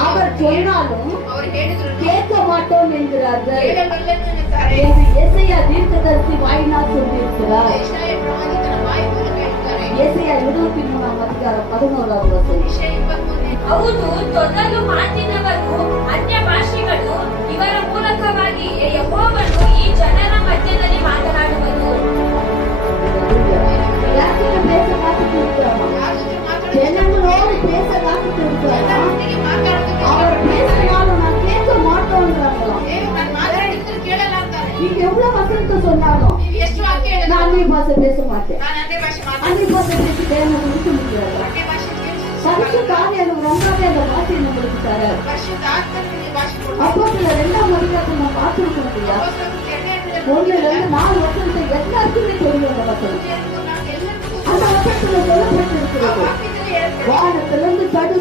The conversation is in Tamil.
அவர் சொன்னாலும் கேட்க மாட்டோம் என்கிறார்கள் என்று ஏசாயா தீர்க்கதரிசி வாயினால் சொல்லியிருக்கிறார். ஏசாயா 23 அதிகாரம் 11வது வசனம். ಹೌದು, ತೊದಲು ಮಾತಿನವರು ಅನ್ಯ ಭಾಷೆಗಳು ಇವರ ಮೂಲಕವಾಗಿ ಯೆಹೋವನು ಈ ಜನರ ಮಧ್ಯದಲ್ಲಿ ಮಾತನಾಡುವನು. ஜனங்களோடு பேச காத்துட்டு இருக்கிறார். அவர் பேசினாலும் நான் கேட்க மாட்டோம்ன்றாங்களாம். நீங்க எவ்வளவு வசனத்தை சொன்னாலும் நான் அந்நிய பாஷை பேச மாட்டேன். அந்நிய பாஷை பேசி தேவனை கொடுக்க முடியாது. பரிசுத்தாவி எனக்கு ரொம்பவே அந்த பாஷையை நம்மளுக்கு தரார். அப்போஸ்தலர் 2ஆம் அதிகாரத்தை நம்ம பார்த்திருக்கோம் இல்லையா? 1-4 வசனத்தை எல்லாருக்குமே தெரியும். அந்த வசனம் அந்த வசனத்துல சொல்லப்பட்டிருக்கிறது, வானத்திலிருந்து தடுவி